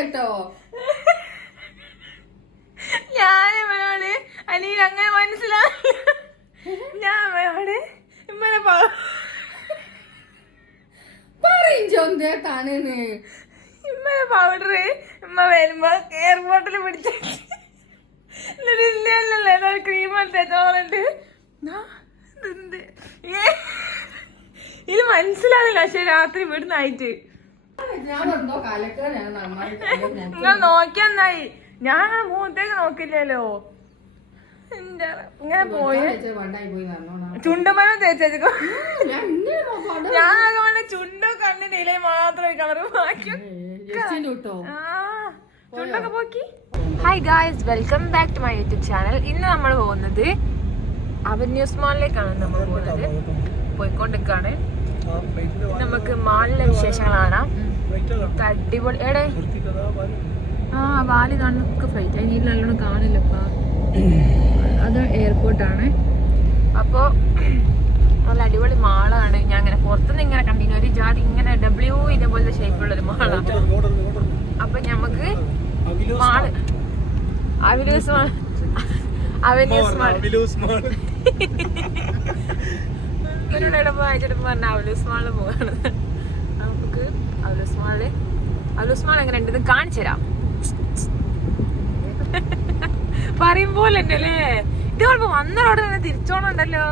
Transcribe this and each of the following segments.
കേട്ടോ. ഞാൻ ഇവനോട് അല്ലെങ്കിൽ അങ്ങനെ മനസ്സിലാവില്ല. ഞാൻ ഇവനോട് ഇമ്മനെ പറയും ചൊന്തേട്ടാണെന്ന് ഇമ്മനെ പൗഡർ ഇമ്മ വരുമ്പോ എയർപോർട്ടിൽ പിടിച്ചു ഇല്ലല്ലോ ക്രീം തേച്ചോറുണ്ട് ഇത് മനസ്സിലാവില്ല പക്ഷെ രാത്രി ഇവിടുന്നായിട്ട്. നിങ്ങൾ നോക്കിയെന്നായി ഞാൻ അങ്ങനെ മുഖത്തേക്ക് നോക്കില്ലല്ലോ. ഇങ്ങനെ പോയി. ചുണ്ടുമരം പോയി നന്നോണം ചുണ്ടമനം തേച്ചോ ഞാൻ അതുകൊണ്ട് ചുണ്ടോ കണ്ണിന്റെ ഇല മാത്രമേ കളറ് ബാക്കി ആ, ചുണ്ടൊക്കെ പോക്കി. Hi guys welcome back to my YouTube channel ഇന്ന് നമ്മൾ പോകുന്നത് അവന്യൂസ് മാളിലേക്കാണ് നമ്മൾ പോകുന്നത്. പോയിക്കൊണ്ടിരിക്കാണ്. നമുക്ക് മാളിലെ കാണാം അടിപൊളി. എടേ ആ വാലി നമുക്ക് ഫ്ലൈറ്റ് അതിന് നല്ലോണം കാണില്ലപ്പാ അത് എയർപോർട്ടാണ് അപ്പോ നല്ല അടിപൊളി മാളാണ്. ഞാൻ അങ്ങനെ പുറത്തുനിന്ന് ഇങ്ങനെ കണ്ടിന് ഒരു ജാതി ഇങ്ങനെ ഡബ്ല്യു ഇതേപോലത്തെ ഷേപ്പുള്ള ഒരു മാളാണ് അപ്പൊ ഞമ്മക്ക് mall. Avenues mall. Avenues mall. ഇവരോട് ഇടപ്പോ അയച്ചിട്ട് പറഞ്ഞ അവലൂസ് പോവാണ് നമുക്ക് അവലൂസ് മാൾ അവലൂസ് മാൾ എങ്ങനെ ഉണ്ടെന്ന് കാണിച്ചു തരാം പറയും പോലെ തന്നെ അല്ലേ ഇത് കുഴപ്പം വന്നതോടെ തന്നെ തിരിച്ചോണുണ്ടല്ലോ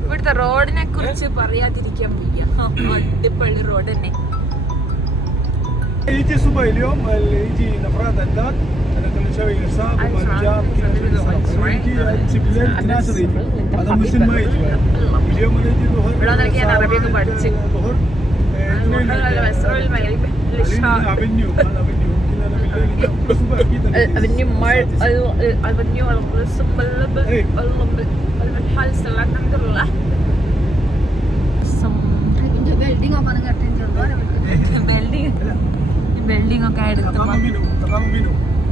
ഇവിടുത്തെ റോഡിനെ കുറിച്ച് പറയാതിരിക്കാൻ വയ്യ അടിപൊളി റോഡ് തന്നെ ഇവിടെ നിനക്ക് ഞാൻ അറബിയൊക്കെ പഠിച്ച് അവന്യൂ അവന്യൂ മഴ അവന്യൂ ബിൽഡിംഗ് ഒക്കെ എടുത്ത്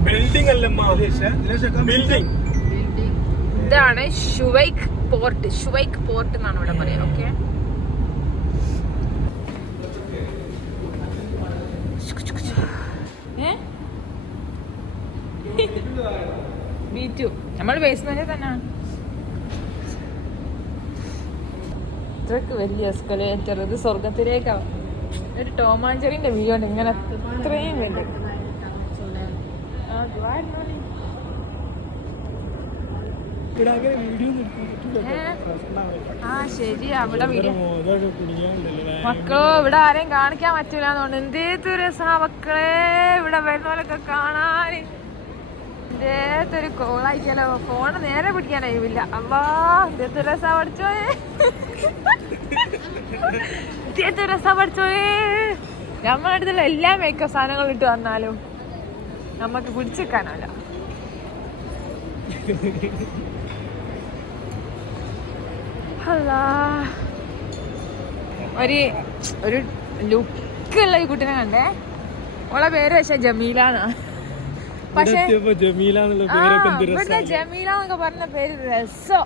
ബിൽഡിംഗ് അല്ലമ്മ ബിൽഡിംഗ് ഇതാണ് ഷുവൈക്ക് പോർട്ട്. ഷുവൈക്ക് പോർട്ട് എന്നാണ് ഇവിടെ പറയാം ഓക്കെ ബി ടു നമ്മൾ ബേസ്മെന്റ് തന്നെയാണ് അത്രയ്ക്ക് വലിയ എസ്കലേറ്റർ ഇത് സ്വർഗത്തിലേക്കാണ് ഒരു ടോമാഞ്ചറിന്റെ വീഡിയോ ഉണ്ട് ഇങ്ങനെ അത്രയും വലിയ ആ, ശരി. അവിടെ മക്കളോ ഇവിടെ ആരെയും കാണിക്കാൻ പറ്റൂല എന്തേത്ത് രസാ മക്കളെ? ഇവിടെ വരുന്നവരൊക്കെ കാണാൻ. എന്തേത്തൊരു കോളായിക്കല്ലോ ഫോണ് നേരെ പിടിക്കാൻ കഴിവില്ല. അമ്മാ എന്തേത്ത് രസാ പഠിച്ചോയേ? എന്തേത്ത് രസാ പഠിച്ചോയേ? നമ്മളടുത്തുള്ള എല്ലാ മേക്കപ്പ് സാധനങ്ങളും ഇട്ട് വന്നാലും നമുക്ക് പിടിച്ചെടുക്കാനല്ല അല്ലാ ഒരു ഒരു ലുക്കുള്ള ഈ കുട്ടീനെ കണ്ടേ? ഓളെ പേര് പക്ഷെ ജമീലാണ് പക്ഷേ പക്ഷെ ജമീല എന്നുള്ള ആ, പേരൊക്കെ എന്ത് ഇവിടുത്തെ ജമീല എന്നൊക്കെ പറഞ്ഞ പേര് രസോ.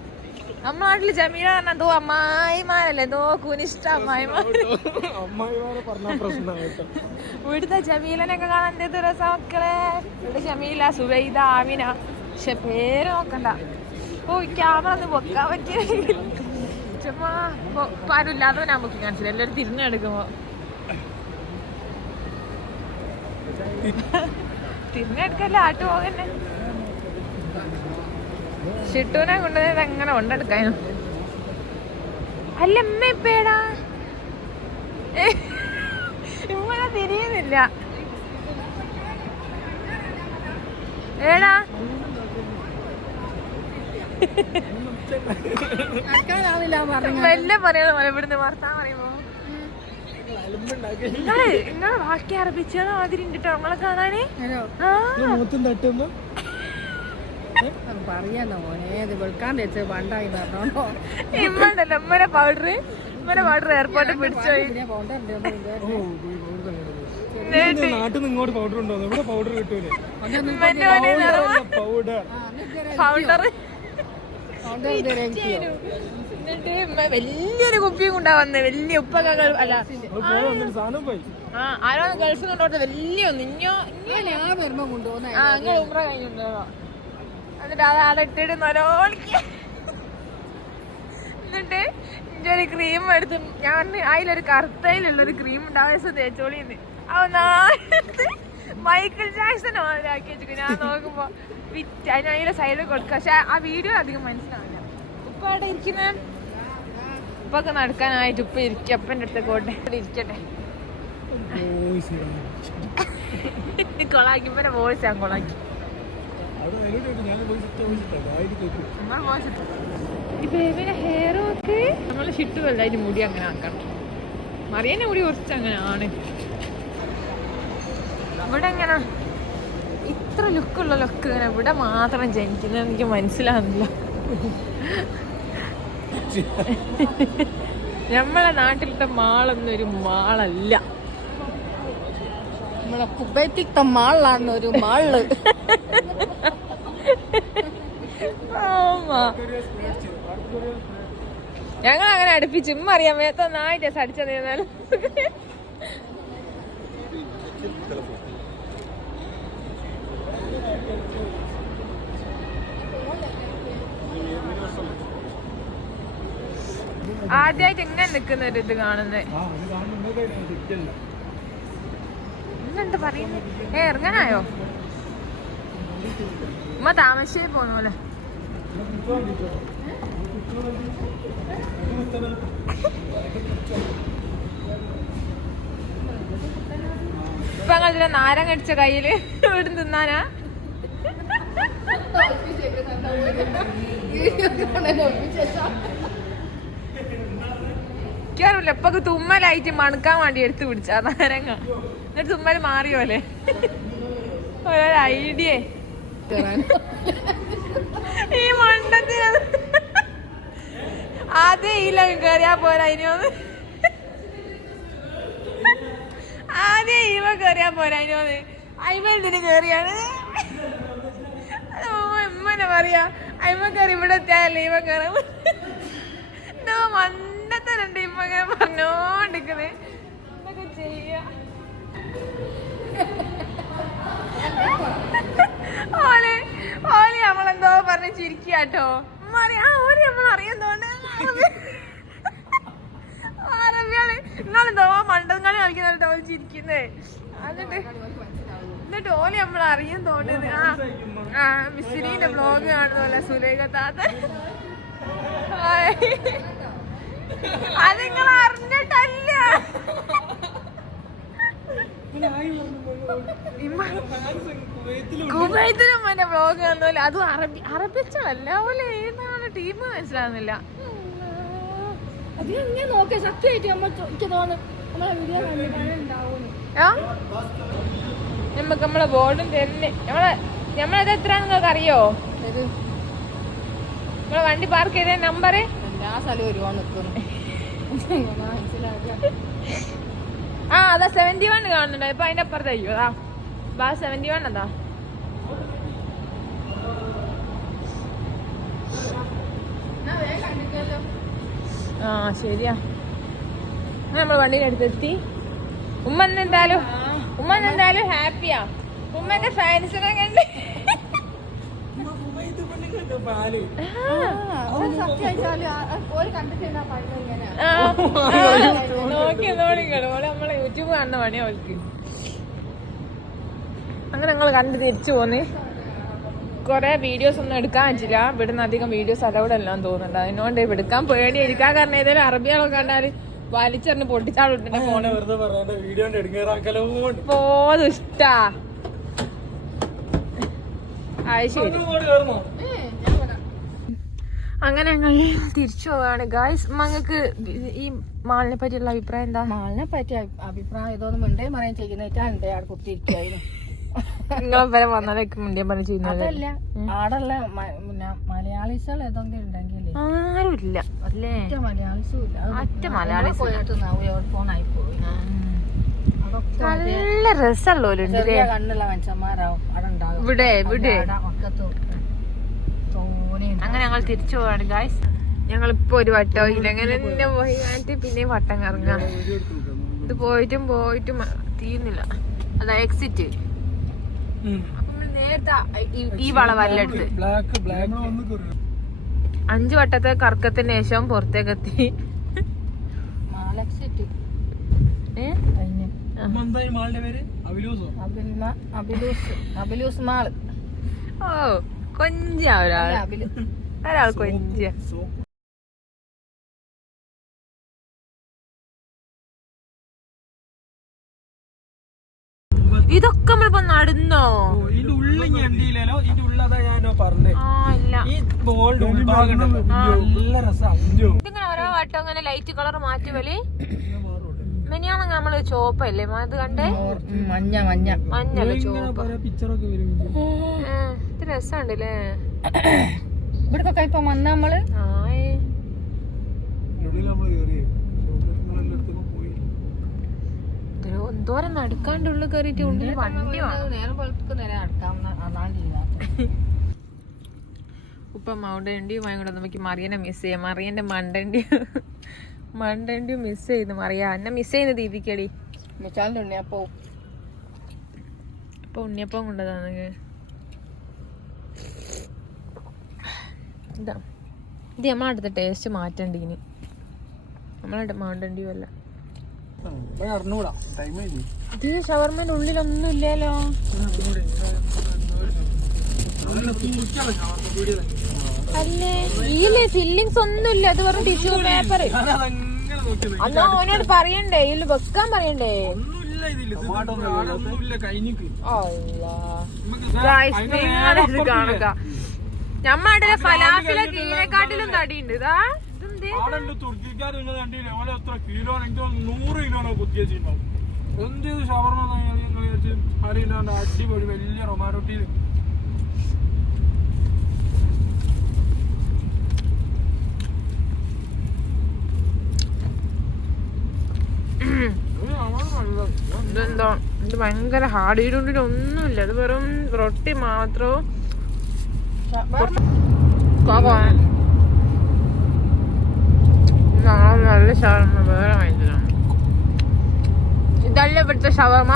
നമ്മുടെ നാട്ടിൽ ജമീല പറഞ്ഞ എന്തോ അമ്മായിമാരല്ലേ? എന്തോ കുനിഷ്ട അമ്മായിമാർ. ഇവിടുത്തെ ജമീലനൊക്കെ കാണാൻ എന്ത് രസം മക്കളെ? ഇവിടെ ജമീല സുബൈദ ആമിന. പക്ഷെ പേര് നോക്കണ്ട. ഓ ക്യാമറ ഒന്ന് പൊക്കാൻ പറ്റിയ ചുമ്മാ ആരും ഇല്ലാത്തവ ഞാൻ പൊക്കി കാണിച്ചില്ല എല്ലാവരും തിരിഞ്ഞെടുക്കുമ്പോ തിരിഞ്ഞെടുക്കല്ലേ ആട്ടു പോകന്നെ. ഷിട്ടൂനെ കൊണ്ടുവന്നത് എങ്ങനെ കൊണ്ടെടുക്കാനും? അല്ല അമ്മ ഇപ്പേടാ ഇമ്മനെ തിരിയുന്നില്ല. ഏടാ മെല്ലെ പറയണ പോലെ ഇവിടുന്ന് വർത്താൻ പറയുമ്പോ. നിങ്ങൾ നിങ്ങളെ ബാക്കി അറബിച്ചാണോ മാതിരി നമ്മളെ ട്ടോ നിങ്ങളെ കാണാനേ? ആ. മൂത്തും തട്ടുമ്പോ പറയണ്ട മോനെ. ഇത് വെളുക്കാണ്ട് വെച്ച് പണ്ടായി പറഞ്ഞോ. ഇമ്മണ്ടല്ലോ ഇമ്മനെ പൗഡർ പൗഡർ എയർപോർട്ടിൽ നാട്ടിൽ നിന്ന് ഇങ്ങോട്ട് പൗഡർ ഉണ്ടോ ഇവിടെ പൗഡർ കിട്ടൂലേ പൗഡർ പൗഡർ എന്നിട്ട് വലിയൊരു കുപ്പിയും കൊണ്ടാ വന്നേ. വലിയ ഉപ്പൊക്കെ അല്ല. സാധനം പോയി. ആ ആരോ ഗൾഫിൽ കൊണ്ടോട്ടെ വലിയ ഒന്ന്. ഇഞ്ഞോ ഇങ്ങനെ ഉമ്ര കഴിഞ്ഞിട്ടുണ്ടോ എന്നിട്ട് അത് അതിട്ടിട്ട് നരോളിക്ക എന്നിട്ട് ഇന്റെ ഒരു ക്രീം എടുത്ത് ഞാൻ പറഞ്ഞു, അതിലൊരു കറുത്തയിലുള്ള ഒരു ക്രീം ഉണ്ടാവുക തേച്ചോളിന്ന്. അവനായിട്ട് മൈക്കിൾ ജാക്സൺ ആക്കി വെച്ചു ഞാൻ നോക്കുമ്പോ വിറ്റ് അതിന് അതിന്റെ സൈഡിൽ കൊടുക്കുക പക്ഷെ ആ വീഡിയോ അധികം മനസ്സിലാവില്ല. ഉപ്പ അവിടെ ഇരിക്കുന്ന? ഉപ്പൊക്കെ നടക്കാനായിട്ട് ഉപ്പ ഇരിക്കും. അപ്പന്റെ അടുത്ത് കോട്ടെ ഇവിടെ ഇരിക്കട്ടെ. കൊളാക്കി. വോയിസ് ഞാൻ കൊളാക്കി. ഈ ബേബിയുടെ ഹെയർ ഒക്കെ നമ്മൾ ഷിട്ടുമല്ല അതിന് മുടി അങ്ങനെ ആക്കണം. മറിയന്റെ മുടി കുറച്ച് അങ്ങനെ ആണ് ഇവിടെ എങ്ങനെ? ഇത്ര ലുക്കുള്ള ലുക്ക് ഇങ്ങനെ ഇവിടെ മാത്രം ജനിക്കുന്നത് എനിക്ക് മനസ്സിലാകുന്നില്ല നമ്മളെ നാട്ടിലത്തെ മാളൊന്നും ഒരു മാളല്ല. നമ്മളെ കുബൈത്തിത്തെ മാളാണ് ഒരു മാൾ. ഞങ്ങൾ അങ്ങനെ അടുപ്പിച്ചു ഉമ്മ അറിയാൻ മേത്ത നായിട്ട് അടിച്ചത് ആദ്യമായിട്ട് ഇങ്ങനെ നിക്കുന്ന ഒരു ഇത് കാണുന്നത്. ഇന്നെന്താ പറയുന്നത് ഏ ഇറങ്ങാനായോ? ഉമ്മ താമസിച്ചേ പോന്നു ഇപ്പൊ അങ്ങനെ നാരങ്ങ അടിച്ച കയ്യിൽ ഇവിടെ തിന്നാനാ? എനിക്കറിയില്ല ഇപ്പൊ തുമ്മലായിട്ട് മണക്കാൻ വേണ്ടി എടുത്തു പിടിച്ച നാരങ്ങ. എന്നിട്ട് തുമ്മൽ മാറിയോലെ ഓരോ ഐഡിയ ഈ മണ്ടത്തിന് ആദ്യം ഈ കയറിയാ പോരാ ഇനിയൊന്ന് ആദ്യം ഇവ കയറിയാ പോരാ ഇനി അയിമ എന്തിന് കയറിയാണ് എമ്മനെ പറയാ അയിമ കയറി ഇവിടെ എത്തിയാലേ ഇവ കയറും മണ്ടത്തനുണ്ട് ഇമ്മ ഇങ്ങനെ പറഞ്ഞോണ്ടിരിക്കുന്നത് എന്തൊക്കെ ചെയ്യാ ഓൽ ഓൽ നമ്മളെന്തോ പറഞ്ഞ് ചിരിക്കാട്ടോ നമ്മൾ അറിയുന്നോണ്ട്. അറബിയാണ് നിങ്ങളെന്തോ മണ്ടങ്ങളി കളിക്കുന്നുണ്ട് ഓൽ ചിരിക്കുന്നേ. എന്നിട്ട് എന്നിട്ട് ഓൽ നമ്മൾ അറിയാൻ തോന്നുന്നത് ആ ആ മിസ്സിനീന്റെ ബ്ലോഗ് കാണുന്ന പോലെ സുലേഖ താത്ത. അത് നിങ്ങൾ അറിഞ്ഞിട്ടല്ല. കുവൈത്തിലും എന്റെ ബ്ലോഗ് വന്നോലെ അതും അറബി അറബിച്ചല്ല പോലെ ഏതാണ് ടീം മനസ്സിലാവുന്നില്ല. നമുക്ക് നമ്മളെ ബോർഡും തന്നെ നമ്മളെ നമ്മളത് എത്ര നിങ്ങൾക്ക് അറിയോ? നമ്മളെ വണ്ടി പാർക്ക് ചെയ്ത നമ്പർ എല്ലാ സ്ഥലവും ഒരുപാട് നിൽക്കുന്നു ആ അതാ സെവന്റി വൺ കാണുന്നുണ്ടോ. ഇപ്പൊ അതിന്റെ അപ്പുറത്ത് അയ്യോ അതാ ബാ സെവന്റി വൺ അതാ ആ ശരിയാ. നമ്മൾ വണ്ടിയുടെ അടുത്തെത്തി ഉമ്മ എന്തായാലും ഉമ്മ എന്തായാലും ഹാപ്പിയാ. ഉമ്മന്റെ ഫാൻസിനെ കണ്ട് നോക്കി ഓളെ നമ്മളെ യൂട്യൂബ് കാണുന്ന പണിയാ അവൾക്ക് അങ്ങനെ ഞങ്ങൾ കണ്ട് തിരിച്ചു പോന്നി. കുറേ വീഡിയോസ് ഒന്നും എടുക്കാൻ പറ്റില്ല. ഇവിടുന്ന് അധികം വീഡിയോസ് അലൗഡ് എല്ലാം തോന്നുന്നുണ്ട്. അതിനോണ്ട് എടുക്കാൻ പേടിയായിരിക്കാൻ കാരണം ഏതെങ്കിലും അറബികളൊക്കെ കണ്ടാൽ വലിച്ചെറിഞ്ഞ് പൊട്ടിച്ചാളുണ്ട് ഫോണ്. പോതും ഇഷ്ടാ. അത് ശരി. അങ്ങനെ ഞങ്ങൾ തിരിച്ചു പോവാണ്. ഗായ്സ് മങ്ങക്ക് ഈ മാളിനെ പറ്റിയുള്ള അഭിപ്രായം എന്താ? മാളിനെ പറ്റിയ അഭിപ്രായം ഇതൊന്നും മിണ്ടേ മറിയാൻ ചെയ്യുന്നേറ്റാണ്ട് കുട്ടി കുത്തിയിരിക്കായിരുന്നു നിങ്ങളെ വന്നാലേക്ക് ചെയ്യുന്നത്. അതല്ല ആടല്ല മ- പിന്നെ മലയാളീസുകൾ ഏതെങ്കിലും ഉണ്ടെങ്കിൽ ആരുമില്ല. അല്ലേ? മലയാളീസും ഇല്ല. പോയി. നല്ല രസമുള്ളവരുണ്ട് കണ്ണുള്ള മനുഷ്യന്മാരാവും. ഇവിടെ ഇവിടെ. അങ്ങനെ ഞങ്ങൾ തിരിച്ചു പോവാണ് ഗായ്സ് ഞങ്ങളിപ്പോ ഒരു വട്ടം ഇല്ലെങ്ങനെ എന്നെ പോയി കാണിട്ട് പിന്നെയും വട്ടം കറങ്ങാം ഇത് പോയിട്ടും പോയിട്ടും തീരുന്നില്ല അതാ എക്സിറ്റ് ഈ- അഞ്ചു വട്ടത്തെ കറക്കത്തിന് ശേഷം പുറത്തേക്കെത്തി. ഓ കൊഞ്ച ഒരാൾ. ഒരാൾ കൊഞ്ച ഇതൊക്കെ നമ്മളിപ്പോ നടന്നോ? ഇതിന്റെ ഉള്ളിൽ ഞണ്ടിയില്ലല്ലോ ഇതിന്റെ ഉള്ളതാ ഞാനോ പറഞ്ഞേ. ആ ഇല്ല. ഈ ഉൾഭാഗം നല്ല രസമാണ് ഇതിങ്ങനെ ഓരോ വട്ടം ഇങ്ങനെ ലൈറ്റ് കളർ മാറ്റി വലി. മെനിയാണ് നമ്മൾ ചോപ്പല്ലേ? അത് കണ്ടേ? മഞ്ഞ മഞ്ഞ. മഞ്ഞല്ല ചോപ്പ്. ഇത് രസമുണ്ടല്ലേ ഇവിടക്കൊക്കെ ഇപ്പൊ വന്ന നമ്മൾ? ആയ്. നമ്മൾ നമ്മൾ കയറിയേ എല്ലായിടത്തും പോയി ഇതിൽ എന്തോരം നടക്കാണ്ടുള്ള കയറിയിട്ട് ഉള്ളിൽ വണ്ടി ഉപ്പ മൗണ്ടൻഡിയുമായി കൂടെ നമുക്ക് മറിയനെ മിസ് ചെയ്യാം. മറിയന്റെ മണ്ടണ്ടി മണ്ടണ്ടി മിസ് ചെയ്യുന്നു. മറിയ എന്നെ മിസ് ചെയ്യുന്ന ദീപിക്കടി ഉണ്ണിയപ്പോ ഇപ്പൊ ഉണ്ണിയപ്പം കൊണ്ടതാണ് ഇതാ. ഇത് നമ്മളടുത്ത ടേസ്റ്റ് മാറ്റണ്ട് ഇനി നമ്മളെ മൗണ്ടൻ ഡ്യൂ അല്ല. ഇത് ഷവർമേന്റെ ഉള്ളിലൊന്നും ഇല്ലല്ലോ. അല്ലേ? ഇതിൽ ഫില്ലിങ്സ് ഒന്നും ഇല്ല. അത് വെറും ടിഷ്യൂ പേപ്പർ അന്നാ ഓനോട് പറയണ്ടേ? ഇതിൽ വെക്കാൻ പറയണ്ടേ? നമ്മടെ ഫലാഫിലെ കീരക്കാട്ടിലും തടിയുണ്ട്. ഇതാ. ആടുണ്ട് തുർക്കിക്കാർ നിങ്ങൾ കണ്ടില്ലേ? ഓരോ എത്ര കിലോ എനിക്ക് നൂറ് കിലോനോ എന്ത് ചെയ്ത് ഷവർമ്മ നിങ്ങൾ വിചാരിച്ച് അറിയില്ലാണ്ട് അടിപൊളി വലിയ റൊമാറോട്ടിയിൽ ഇതെന്തോ ഇത് ഭയങ്കര ഹാർഡ് ഇതിനുള്ളിൽ ഒന്നുമില്ല. ഇത് വെറും റൊട്ടി മാത്രവും കോകോ. നല്ല ഷവർമ വേറെ വാങ്ങിച്ചതാണ് ഇതല്ല ഇവിടുത്തെ ഷവർമ?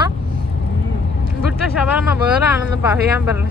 ഇവിടുത്തെ ഷവർമ വേറെ ആണെന്ന് പറയാൻ പറഞ്ഞു